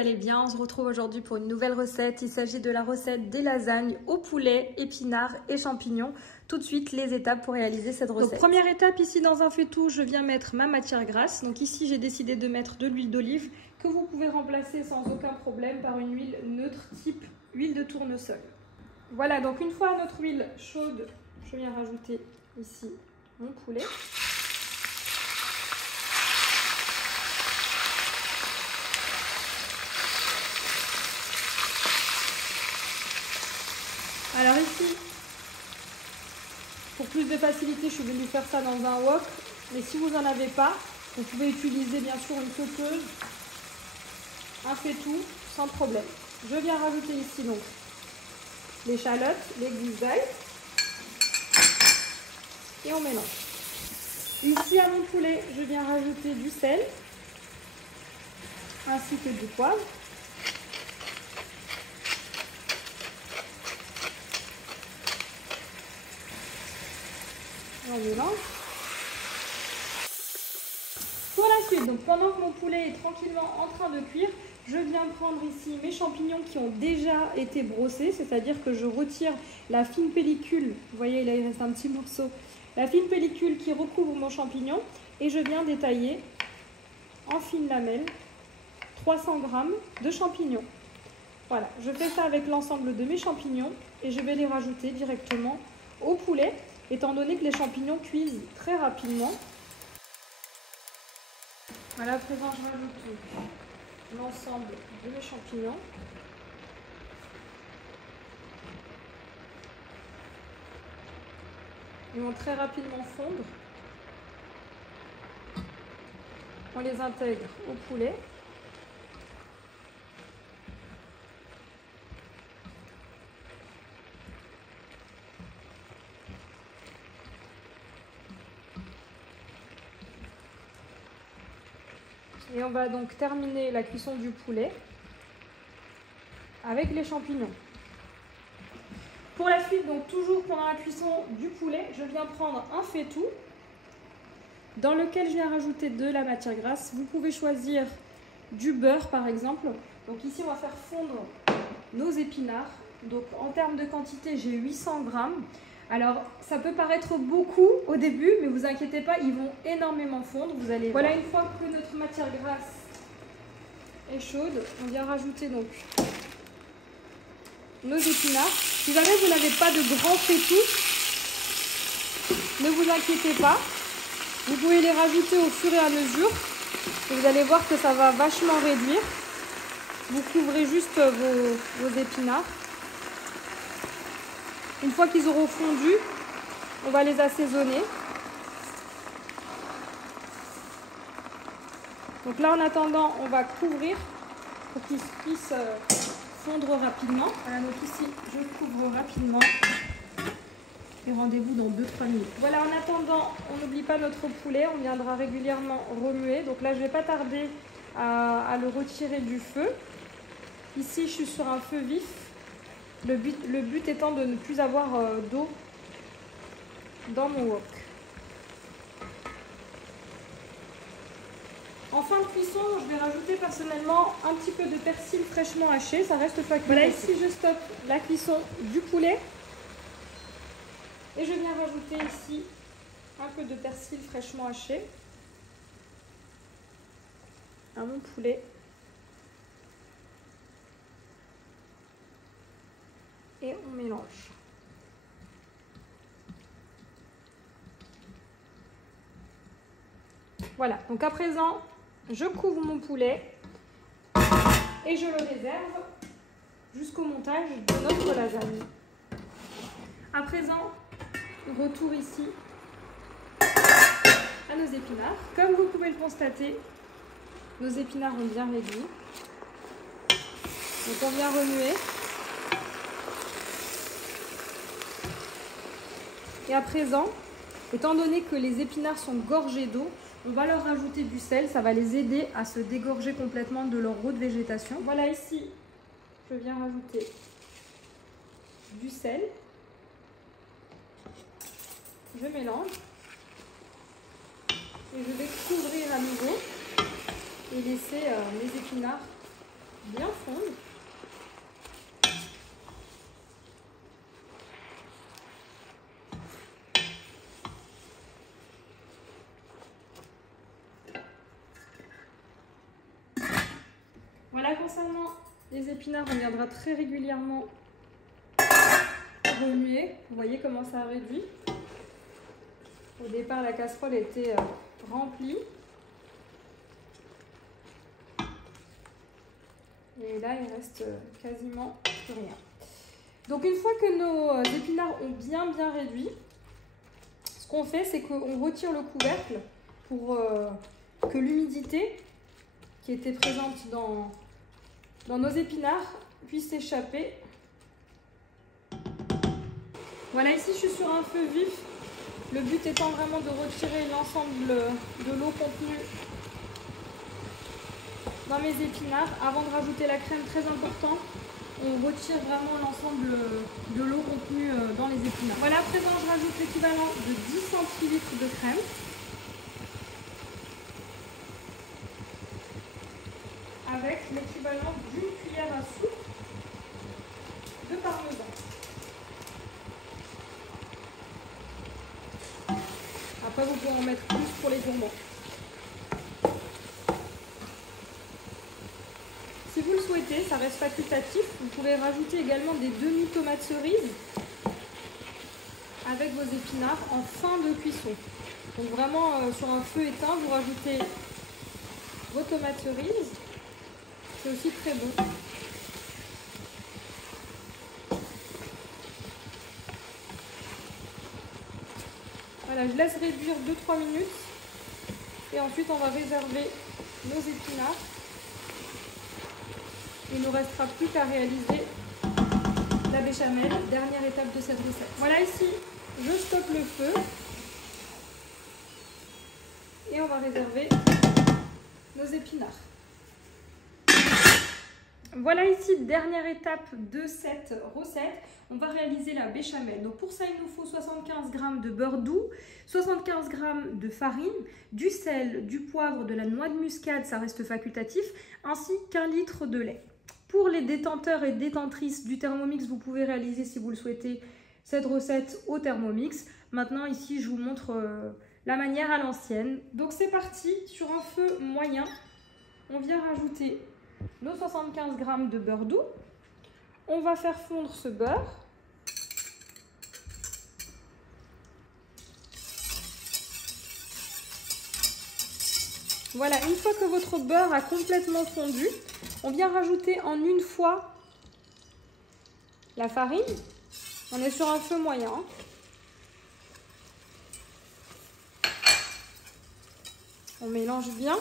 allez bien? On se retrouve aujourd'hui pour une nouvelle recette. Il s'agit de la recette des lasagnes au poulet, épinards et champignons. Tout de suite, les étapes pour réaliser cette recette. Donc, première étape, ici dans un faitout, je viens mettre ma matière grasse. Donc ici, j'ai décidé de mettre de l'huile d'olive que vous pouvez remplacer sans aucun problème par une huile neutre type huile de tournesol. Voilà, donc une fois notre huile chaude, je viens rajouter ici mon poulet. Alors ici, pour plus de facilité, je suis venue faire ça dans un wok. Mais si vous n'en avez pas, vous pouvez utiliser bien sûr une sauteuse, un faitout, sans problème. Je viens rajouter ici donc l'échalote, les gousses d'ail. Et on mélange. Ici à mon poulet, je viens rajouter du sel, ainsi que du poivre. On mélange. Pour la suite, donc pendant que mon poulet est tranquillement en train de cuire, je viens prendre ici mes champignons qui ont déjà été brossés, c'est-à-dire que je retire la fine pellicule. Vous voyez, là il reste un petit morceau. La fine pellicule qui recouvre mon champignon et je viens détailler en fines lamelles 300 g de champignons. Voilà, je fais ça avec l'ensemble de mes champignons et je vais les rajouter directement au poulet. Étant donné que les champignons cuisent très rapidement. Voilà, à présent je rajoute l'ensemble de mes champignons. Ils vont très rapidement fondre. On les intègre au poulet. Et on va donc terminer la cuisson du poulet avec les champignons. Pour la suite, donc toujours pendant la cuisson du poulet, je viens prendre un faitout dans lequel je viens rajouter de la matière grasse. Vous pouvez choisir du beurre par exemple. Donc ici, on va faire fondre nos épinards. Donc en termes de quantité, j'ai 800 g. Alors, ça peut paraître beaucoup au début, mais vous inquiétez pas, ils vont énormément fondre. Vous allez voir. Voilà, une fois que notre matière grasse est chaude, on vient rajouter donc nos épinards. Si jamais vous n'avez pas de grand faitout, ne vous inquiétez pas. Vous pouvez les rajouter au fur et à mesure. Et vous allez voir que ça va vachement réduire. Vous couvrez juste vos épinards. Une fois qu'ils auront fondu, on va les assaisonner. Donc là, en attendant, on va couvrir pour qu'ils puissent fondre rapidement. Voilà, donc ici, je couvre rapidement. Et rendez-vous dans 2-3 minutes. Voilà, en attendant, on n'oublie pas notre poulet. On viendra régulièrement remuer. Donc là, je ne vais pas tarder à le retirer du feu. Ici, je suis sur un feu vif. Le but étant de ne plus avoir d'eau dans mon wok. En fin de cuisson, je vais rajouter personnellement un petit peu de persil fraîchement haché. Ça reste facultatif. Voilà, ici je stoppe la cuisson du poulet. Et je viens rajouter ici un peu de persil fraîchement haché à mon poulet. Et on mélange. Voilà, donc à présent, je couvre mon poulet et je le réserve jusqu'au montage de notre lasagne. À présent, retour ici à nos épinards. Comme vous pouvez le constater, nos épinards ont bien réduit. Donc on vient remuer. Et à présent, étant donné que les épinards sont gorgés d'eau, on va leur rajouter du sel. Ça va les aider à se dégorger complètement de leur eau de végétation. Voilà, ici, je viens rajouter du sel. Je mélange. Et je vais couvrir à nouveau et laisser mes épinards bien fondre. Voilà, concernant les épinards, on viendra très régulièrement remuer. Vous voyez comment ça a réduit. Au départ, la casserole était remplie. Et là, il reste quasiment plus rien. Donc, une fois que nos épinards ont bien réduit, ce qu'on fait, c'est qu'on retire le couvercle pour que l'humidité qui était présente dans nos épinards puisse s'échapper. Voilà, ici, je suis sur un feu vif. Le but étant vraiment de retirer l'ensemble de l'eau contenue dans mes épinards. Avant de rajouter la crème, très important, on retire vraiment l'ensemble de l'eau contenue dans les épinards. Voilà, à présent, je rajoute l'équivalent de 10 centilitres de crème. Avec l'équivalent d'une cuillère à soupe de parmesan. Après, vous pouvez en mettre plus pour les gourmands. Si vous le souhaitez, ça reste facultatif. Vous pouvez rajouter également des demi-tomates cerises avec vos épinards en fin de cuisson. Donc vraiment, sur un feu éteint, vous rajoutez vos tomates cerises. C'est aussi très bon. Voilà, je laisse réduire 2-3 minutes. Et ensuite, on va réserver nos épinards. Il ne nous restera plus qu'à réaliser la béchamel, dernière étape de cette recette. Voilà, ici, je stoppe le feu. Et on va réserver nos épinards. Voilà ici, dernière étape de cette recette. On va réaliser la béchamel. Donc pour ça, il nous faut 75 g de beurre doux, 75 g de farine, du sel, du poivre, de la noix de muscade, ça reste facultatif, ainsi qu'1 litre de lait. Pour les détenteurs et détentrices du Thermomix, vous pouvez réaliser, si vous le souhaitez, cette recette au Thermomix. Maintenant, ici, je vous montre la manière à l'ancienne. Donc c'est parti, sur un feu moyen, on vient rajouter nos 75 g de beurre doux. On va faire fondre ce beurre. Voilà, une fois que votre beurre a complètement fondu, on vient rajouter en une fois la farine. On est sur un feu moyen. On mélange bien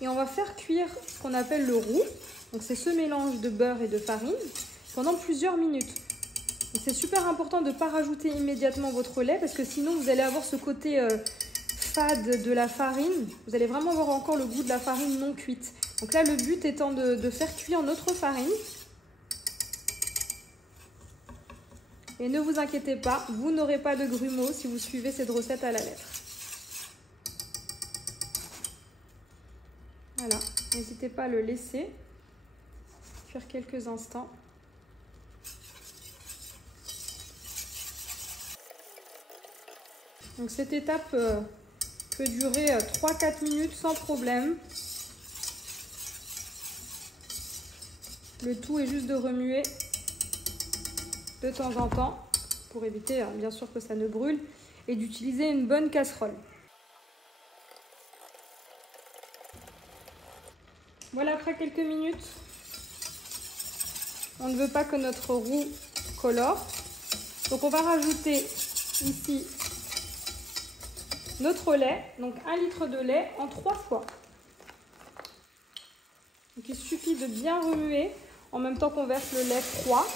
et on va faire cuire ce qu'on appelle le roux. Donc c'est ce mélange de beurre et de farine pendant plusieurs minutes. C'est super important de ne pas rajouter immédiatement votre lait parce que sinon vous allez avoir ce côté fade de la farine. Vous allez vraiment avoir encore le goût de la farine non cuite. Donc là, le but étant de faire cuire notre farine. Et ne vous inquiétez pas, vous n'aurez pas de grumeaux si vous suivez cette recette à la lettre. Voilà, n'hésitez pas à le laisser cuire quelques instants. Donc cette étape peut durer 3-4 minutes sans problème. Le tout est juste de remuer de temps en temps pour éviter bien sûr que ça ne brûle et d'utiliser une bonne casserole. Voilà, après quelques minutes, on ne veut pas que notre roux colore. Donc on va rajouter ici notre lait, donc 1 litre de lait en 3 fois. Donc il suffit de bien remuer en même temps qu'on verse le lait froid.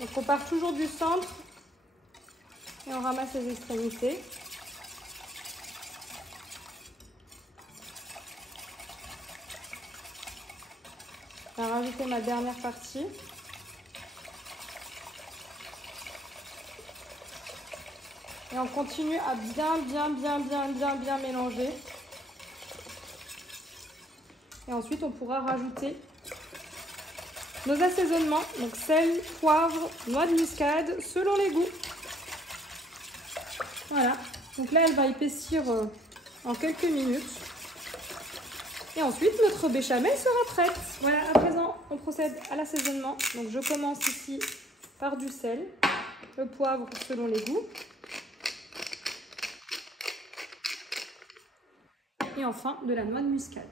Donc on part toujours du centre Et on ramasse les extrémités. Je vais rajouter ma dernière partie. Et on continue à bien mélanger. Et ensuite, on pourra rajouter nos assaisonnements. Donc sel, poivre, noix de muscade, selon les goûts. Voilà. Donc là, elle va épaissir en quelques minutes. Et ensuite, notre béchamel sera prête. Voilà, à présent, on procède à l'assaisonnement. Donc je commence ici par du sel, le poivre selon les goûts. Et enfin, de la noix de muscade.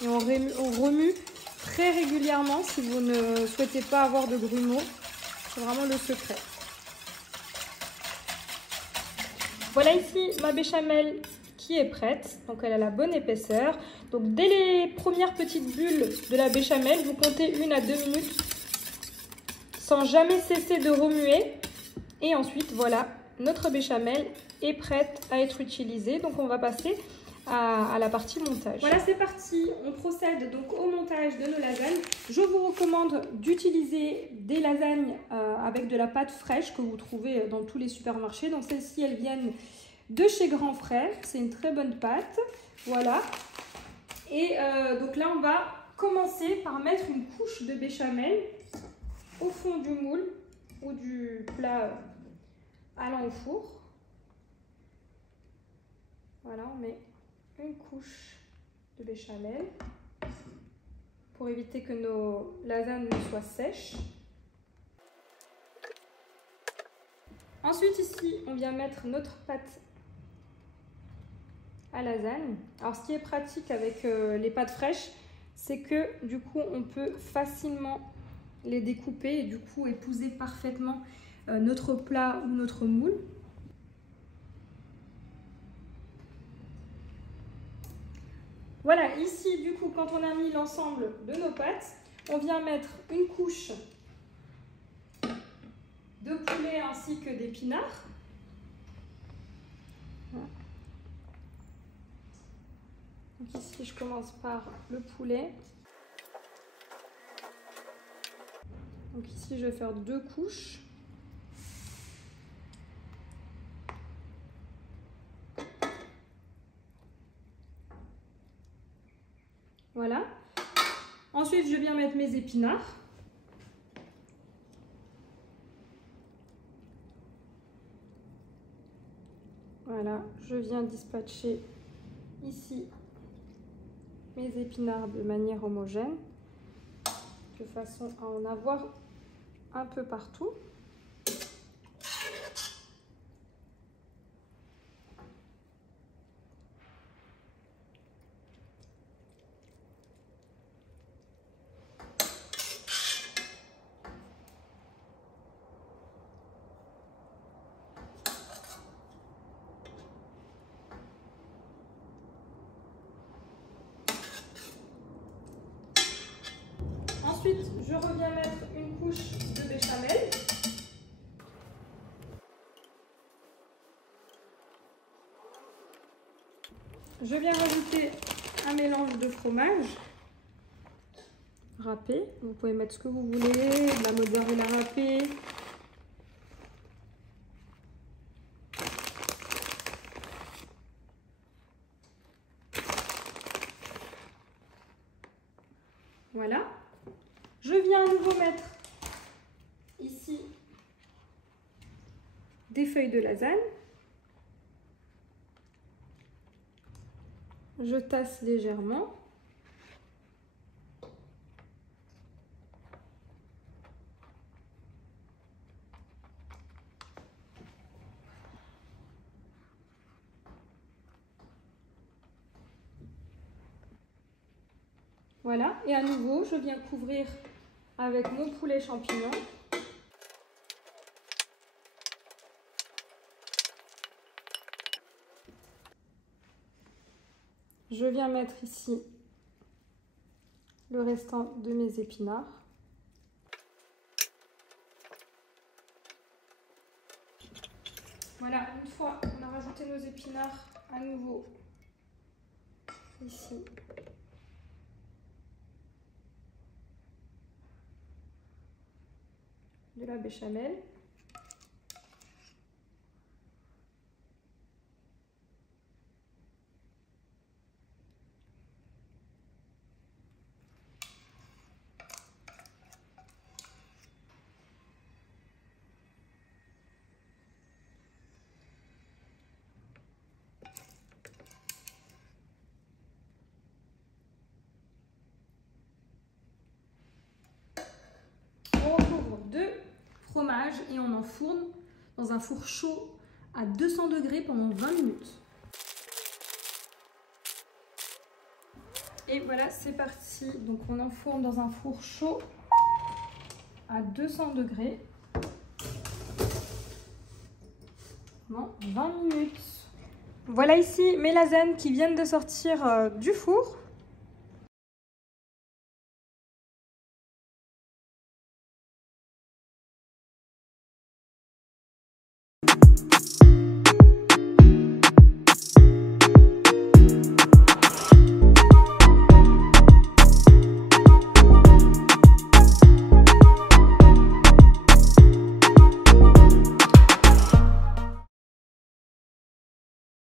Et on remue très régulièrement si vous ne souhaitez pas avoir de grumeaux. C'est vraiment le secret. Voilà ici ma béchamel qui est prête. Donc elle a la bonne épaisseur. Donc dès les premières petites bulles de la béchamel, vous comptez 1 à 2 minutes sans jamais cesser de remuer. Et ensuite, voilà, notre béchamel est prête à être utilisée. Donc on va passer à la partie montage. Voilà, c'est parti. On procède donc au montage de nos lasagnes. Je vous recommande d'utiliser des lasagnes avec de la pâte fraîche que vous trouvez dans tous les supermarchés. Donc celles-ci, elles viennent de chez Grand Frère. C'est une très bonne pâte. Voilà. Et donc là, on va commencer par mettre une couche de béchamel au fond du moule ou du plat allant au four. Voilà, on met une couche de béchamel pour éviter que nos lasagnes ne soient sèches. Ensuite ici, on vient mettre notre pâte à lasagne. Alors ce qui est pratique avec les pâtes fraîches, c'est que du coup on peut facilement les découper et du coup épouser parfaitement notre plat ou notre moule. Voilà, ici du coup quand on a mis l'ensemble de nos pâtes, on vient mettre une couche de poulet ainsi que d'épinards. Voilà. Donc ici je commence par le poulet. Donc ici je vais faire 2 couches. Voilà. Ensuite je viens mettre mes épinards. Voilà, je viens dispatcher ici mes épinards de manière homogène, de façon à en avoir un peu partout. Ensuite, je reviens mettre une couche de béchamel. Je viens rajouter un mélange de fromage râpé. Vous pouvez mettre ce que vous voulez, de la mozzarella râpée. Voilà. Je viens à nouveau mettre ici des feuilles de lasagne. Je tasse légèrement. Voilà, et à nouveau, je viens couvrir avec mon poulet champignon. Je viens mettre ici le restant de mes épinards. Voilà, une fois on a rajouté nos épinards à nouveau ici. De la béchamel. On recouvre de fromage et on enfourne dans un four chaud à 200 degrés pendant 20 minutes. Et voilà, c'est parti. Donc on enfourne dans un four chaud à 200 degrés pendant 20 minutes. Voilà ici mes lasagnes qui viennent de sortir du four.